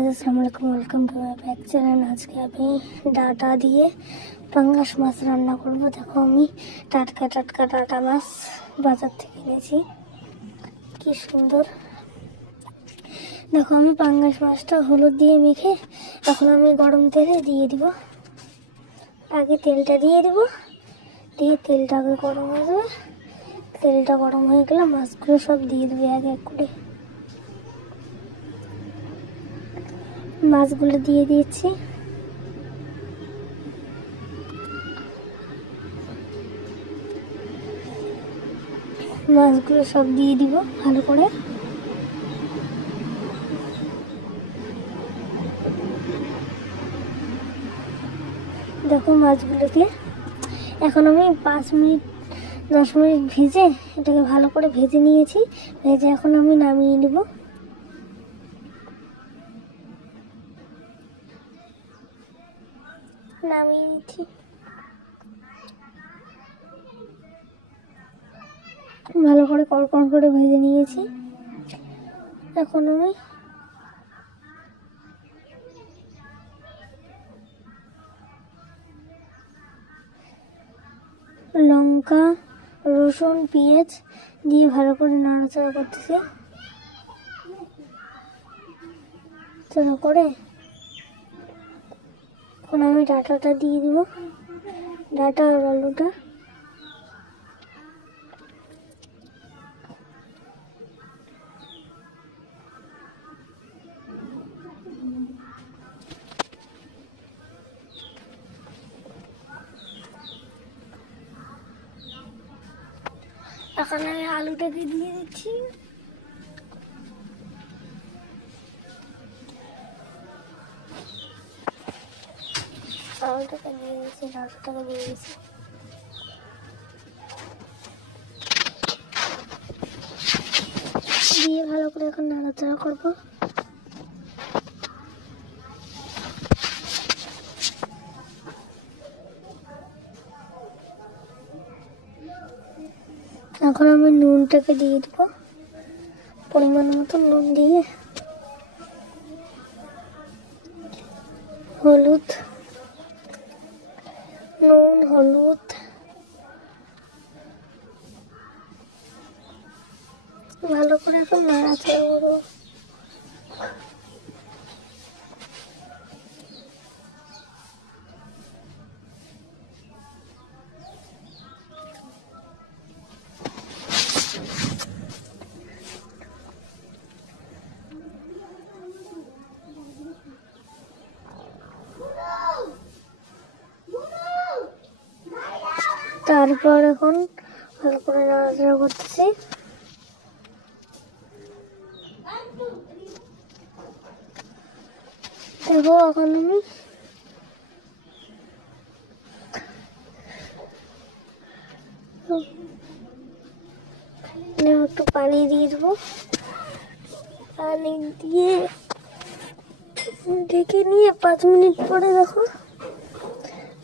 Guys अस्सलाम वालेकुम, welcome to my back channel. आज के আমি ডাটা দিয়ে পাঙ্গাস মাছ রান্না করব। দেখো আমি টাটকা টাটকা ডাটা মাছ বাজার থেকে এনেছি, কি সুন্দর। দেখো আমি পাঙ্গাস মাছটা হলুদ দিয়ে মেখে এখন আমি গরম তেলে দিয়ে দিব। আগে তেলটা দিয়ে দিব, দিয়ে তেলটা আগে গরম হয়ে যাবে। তেলটা গরম হয়ে গেলে মাছগুলো সব দিয়ে দেবে এক এক করে। মাছগুলো দিয়ে দিয়েছি। মাছগুলো সব দিয়ে দিব ভালো করে। দেখো মাছগুলোকে এখন আমি 5-10 মিনিট ভেজে এটাকে ভালো করে ভেজে নিয়েছি। ভেজে এখন আমি নামিয়ে নেব। নামিয়ে নিচ্ছি। ভালো করে কড়কড় করে ভেজে নিয়েছি। এখন আমি লঙ্কা, রসুন, পেঁয়াজ দিয়ে ভালো করে নাড়াচাড়া করতেছি। চাড়া করে এখন আমি ডাটাটা দিয়ে দিব, ডাটা আর আলুটা। এখন আমি আলুটাকে দিয়ে দিচ্ছি। আলুটাকে দিয়ে দিচ্ছি, ডাটাটাকে দিয়ে দিচ্ছি। দিয়ে ভালো করে এখন নাড়াচাড়া করবো। এখন আমি নুনটাকে দিয়ে দেব, পরিমাণ মতো নুন দিয়ে হলুদ, নুন, হলুদ ভালো করে এখন নাড়াচাড়া করবো। তারপর এখন ভালো করে নাড়াচাড়া করতেছি। দেখো এখন আমি একটু পানি দিয়ে দেবো। পানি দিয়ে ঢেকে নিয়ে 5 মিনিট পরে দেখো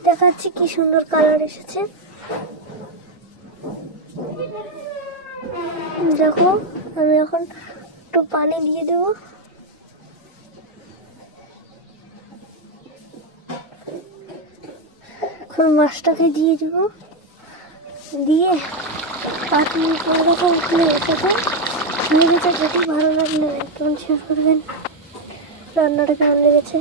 দেখাচ্ছি কি সুন্দর কালার এসেছে। দেখো আমি এখন একটু পানি দিয়ে দেব। এখন মাছটাকে দিয়ে দেব, দিয়ে 5 মিনিট পরে দেখো উঠলে এসেছে। ভিডিওটা যদি ভালো লাগলে একটু শেয়ার করবেন। রান্নাটা কেমন লেগেছে।